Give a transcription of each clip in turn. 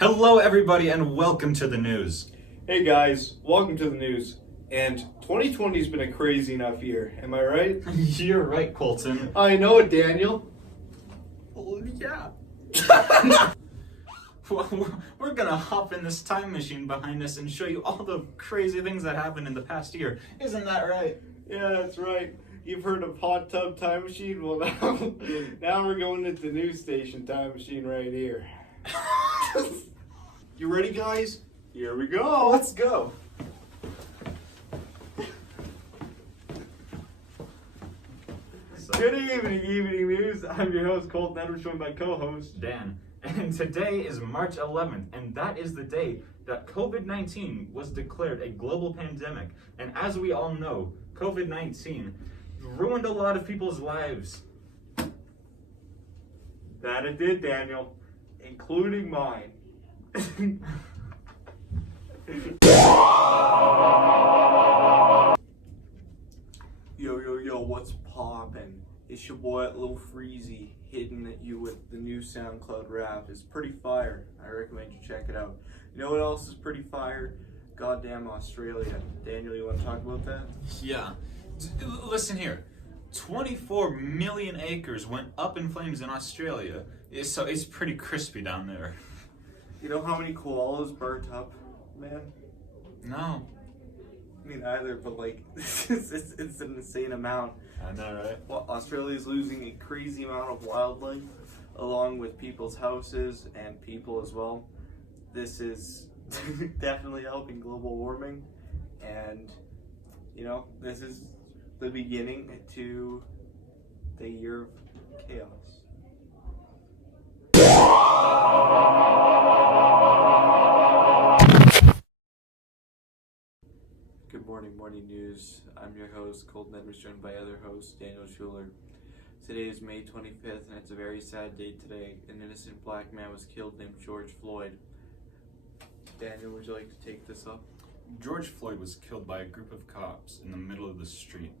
Hello, everybody, and welcome to the news. Hey guys, welcome to the news. And 2020's been a crazy enough year, am I right? You're right, Kolten. I know it, Daniel. Well, yeah. We're gonna hop in this time machine behind us and show you all the crazy things that happened in the past year. Isn't that right? Yeah, that's right. You've heard of hot tub time machine? Well, now we're going into the news station time machine right here. You ready, guys? Here we go. Let's go. Good evening, Evening News. I'm your host, Kolten, and I'm joined by co-host Dan. And today is March 11th, and that is the day that COVID-19 was declared a global pandemic. And as we all know, COVID-19 ruined a lot of people's lives. That it did, Daniel, including mine. Yo, what's poppin'? It's your boy Lil Freezy hitting at you with the new SoundCloud rap. It's pretty fire. I recommend you check it out. You know what else is pretty fire? Goddamn Australia. Daniel, you want to talk about that? Yeah. Listen here. 24 million acres went up in flames in Australia. So it's pretty crispy down there. You know how many koalas burnt up, man? No. I mean, either, but like, it's an insane amount. I know, right? Well, Australia's losing a crazy amount of wildlife, along with people's houses and people as well. This is definitely helping global warming, and you know, this is the beginning to the year of chaos. Good morning news. I'm your host, Kolten, and joined by other host, Daniel Schuler. Today is May 25th, and it's a very sad day today. An innocent black man was killed named George Floyd. Daniel, would you like to take this up? George Floyd was killed by a group of cops in the middle of the street.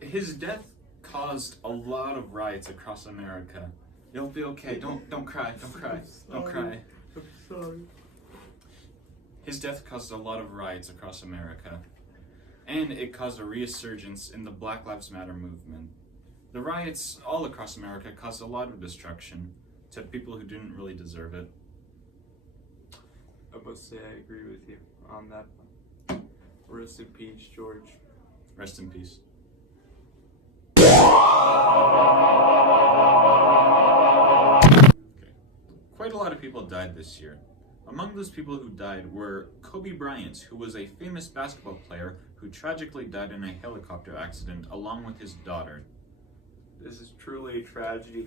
His death caused a lot of riots across America. You'll be okay. Don't cry. Don't cry. Don't cry. I'm sorry. His death caused a lot of riots across America, and it caused a resurgence in the Black Lives Matter movement. The riots all across America caused a lot of destruction to people who didn't really deserve it. I must say I agree with you on that one. Rest in peace, George. Rest in peace. Okay. Quite a lot of people died this year. Among those people who died were Kobe Bryant, who was a famous basketball player who tragically died in a helicopter accident along with his daughter. This is truly a tragedy,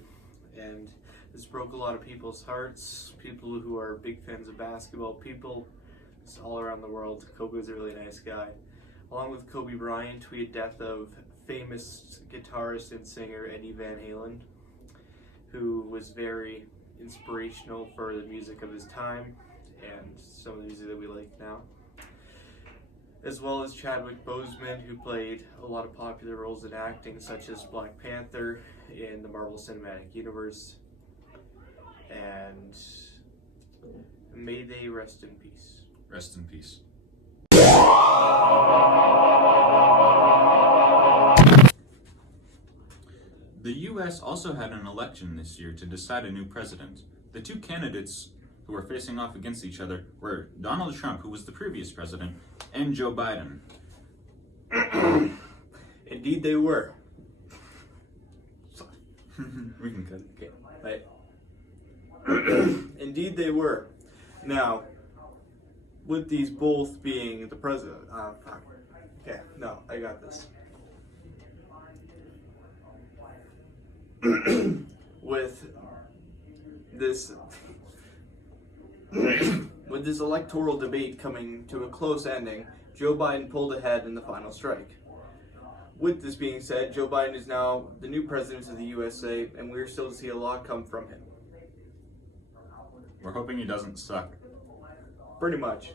and this broke a lot of people's hearts. People who are big fans of basketball, people all around the world. Kobe was a really nice guy. Along with Kobe Bryant, we had death of famous guitarist and singer Eddie Van Halen, who was very inspirational for the music of his time and some of the music that we like now. As well as Chadwick Boseman, who played a lot of popular roles in acting, such as Black Panther in the Marvel Cinematic Universe. And may they rest in peace. Rest in peace. The U.S. also had an election this year to decide a new president. The two candidates who were facing off against each other were Donald Trump, who was the previous president, and Joe Biden. Indeed they were. Sorry. We can cut it. Okay, right. Indeed they were. Now, with these both being the president, fuck. Okay, no, I got this. With this electoral debate coming to a close ending, Joe Biden pulled ahead in the final strike. With this being said, Joe Biden is now the new president of the USA, and we're still to see a lot come from him. We're hoping he doesn't suck. Pretty much.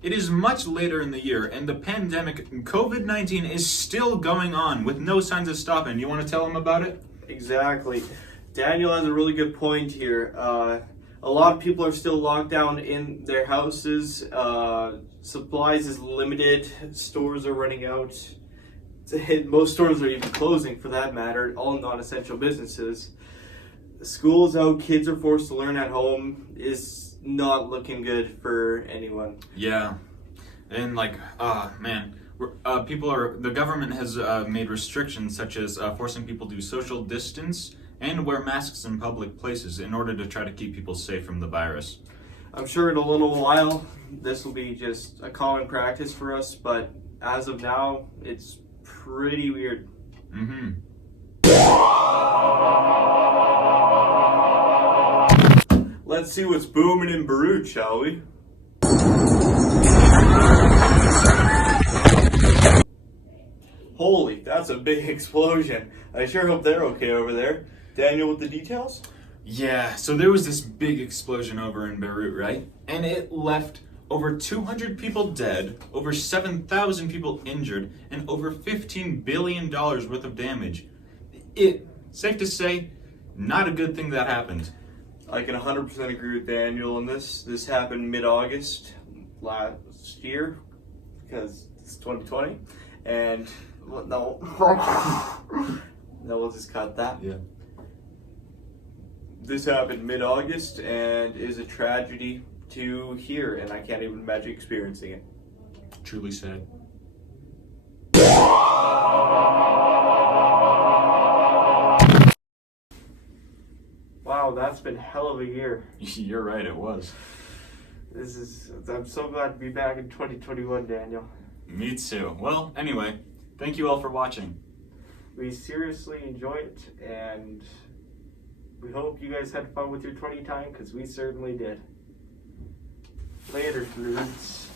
It is much later in the year, and the pandemic COVID-19 is still going on with no signs of stopping. You want to tell them about it? Exactly. Daniel has a really good point here. A lot of people are still locked down in their houses. Supplies is limited. Stores are running out. Most stores are even closing, for that matter. All non-essential businesses. School's out. Kids are forced to learn at home. Is not looking good for anyone. Yeah, and the government has made restrictions such as forcing people to social distance and wear masks in public places in order to try to keep people safe from the virus. I'm sure in a little while this will be just a common practice for us, but as of now, it's pretty weird. Mm-hmm. Let's see what's booming in Beirut, shall we? Holy, that's a big explosion. I sure hope they're okay over there. Daniel with the details? Yeah, so there was this big explosion over in Beirut, right? And it left over 200 people dead, over 7,000 people injured, and over $15 billion worth of damage. Safe to say, not a good thing that happened. I can 100% agree with Daniel on this. This happened mid-August last year, because it's 2020. And, no. No, we'll just cut that. Yeah. This happened mid-August and is a tragedy to hear, and I can't even imagine experiencing it. Truly sad. Wow, that's been hell of a year. You're right, it was. I'm so glad to be back in 2021, Daniel. Me too. Well, anyway, thank you all for watching. We seriously enjoyed it, and we hope you guys had fun with your 20 time, because we certainly did. Later, flutes.